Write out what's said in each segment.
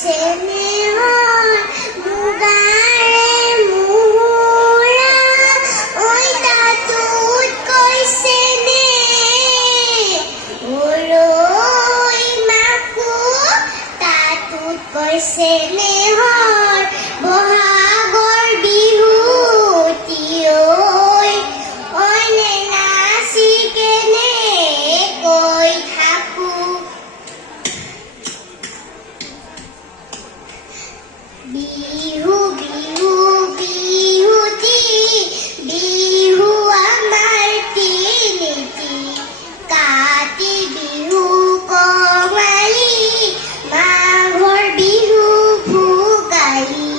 স্নেহৰ মুগাৰে মুহুৰা ঐ তাতোত কৈছে নে ঐ মাকো তাতোত কৈছে স্নেহৰ বহাগৰ বিহুটি ঐনে নাচি কেনে কৈ থাকো বিহু বিহু বিহুটি বিহু আমাৰ তিনিটি কাতি বিহু কঙালী মাঘৰ বিহু ভোগালী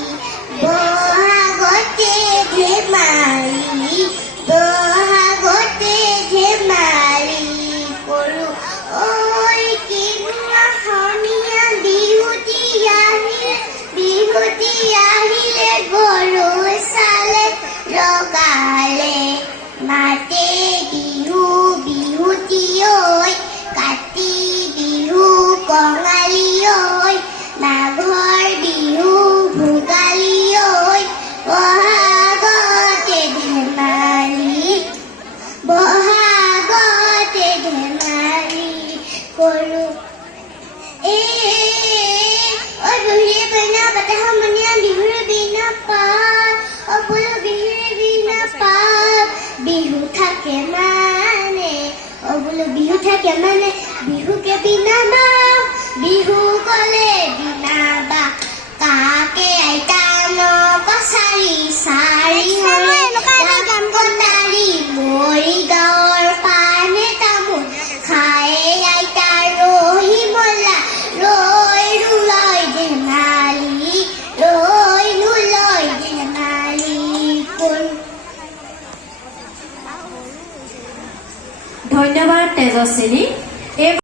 বহাগতে ধেমালি বহাগতে ধেমালি কৰো ঐ কিঙাখনীয়া বিহুটি আহিলে গৰু চালে লগালে মাতে বিহু বিহুটি ঐ কাতি বিহু কঙালী ঐ মাঘৰ বিহু ভোগালী ঐ বহাগতে ধেমালি কৰো বিহুৰে বইনা পাতে সমনীয়া বিহুৰে বিনা পাত বোলো বিহুৰে বিনা পাত বিহু থাকে মানে বোলো বিহু থাকে মানে বিহুকে বিনা বা বিহু গলে বিনা বা কাকে আইতা নকছাৰি চাৰি কটাৰী মৰি গাঁৱৰ পানে তামোল খায়ে আইতা ৰহি মলা ৰৈ ৰুলৈ ধেমালি ধন্যবাদ তেজস্বিনী।